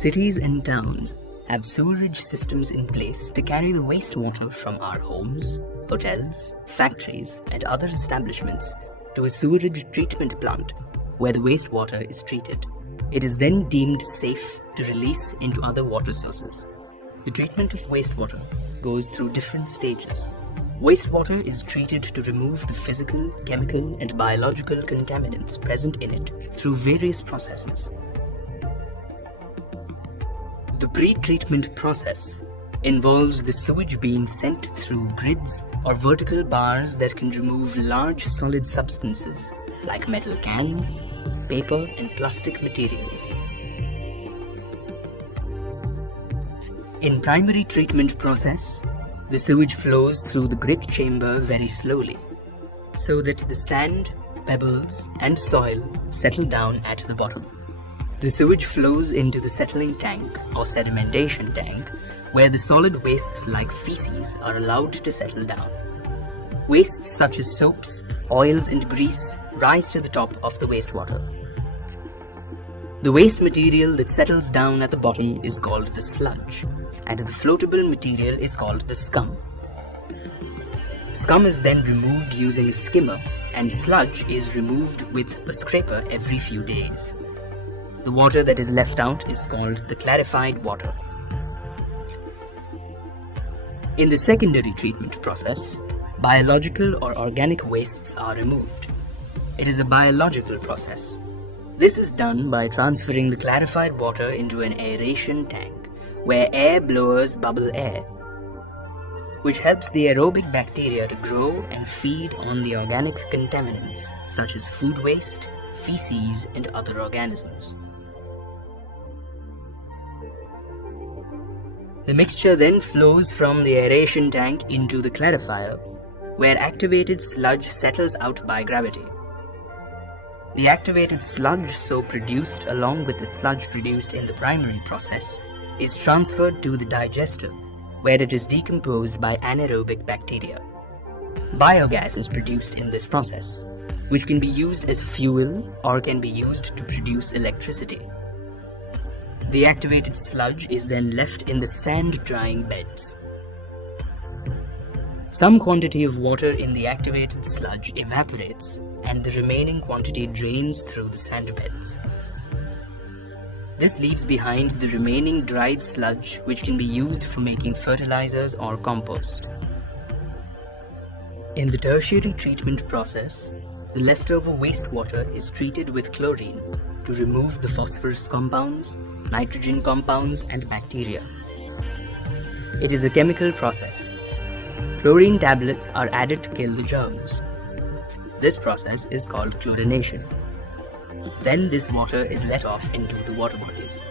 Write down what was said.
Cities and towns have sewerage systems in place to carry the wastewater from our homes, hotels, factories, and other establishments to a sewerage treatment plant where the wastewater is treated. It is then deemed safe to release into other water sources. The treatment of wastewater goes through different stages. Wastewater is treated to remove the physical, chemical, and biological contaminants present in it through various processes. The pre-treatment process involves the sewage being sent through grids or vertical bars that can remove large solid substances like metal cans, paper, and plastic materials. In primary treatment process, the sewage flows through the grit chamber very slowly, so that the sand, pebbles, and soil settle down at the bottom. The sewage flows into the settling tank or sedimentation tank, where the solid wastes like feces are allowed to settle down. Wastes such as soaps, oils, and grease rise to the top of the wastewater. The waste material that settles down at the bottom is called the sludge, and the floatable material is called the scum. Scum is then removed using a skimmer, and sludge is removed with a scraper every few days. The water that is left out is called the clarified water. In the secondary treatment process, biological or organic wastes are removed. It is a biological process. This is done by transferring the clarified water into an aeration tank, where air blowers bubble air, which helps the aerobic bacteria to grow and feed on the organic contaminants such as food waste, feces, and other organisms. The mixture then flows from the aeration tank into the clarifier, where activated sludge settles out by gravity. The activated sludge so produced, along with the sludge produced in the primary process, is transferred to the digester, where it is decomposed by anaerobic bacteria. Biogas is produced in this process, which can be used as fuel or can be used to produce electricity. The activated sludge is then left in the sand drying beds. Some quantity of water in the activated sludge evaporates, and the remaining quantity drains through the sand beds. This leaves behind the remaining dried sludge, which can be used for making fertilizers or compost. In the tertiary treatment process, the leftover wastewater is treated with chlorine to remove the phosphorus compounds, nitrogen compounds, and bacteria. It is a chemical process. Chlorine tablets are added to kill the germs. This process is called chlorination. Then this water is let off into the water bodies.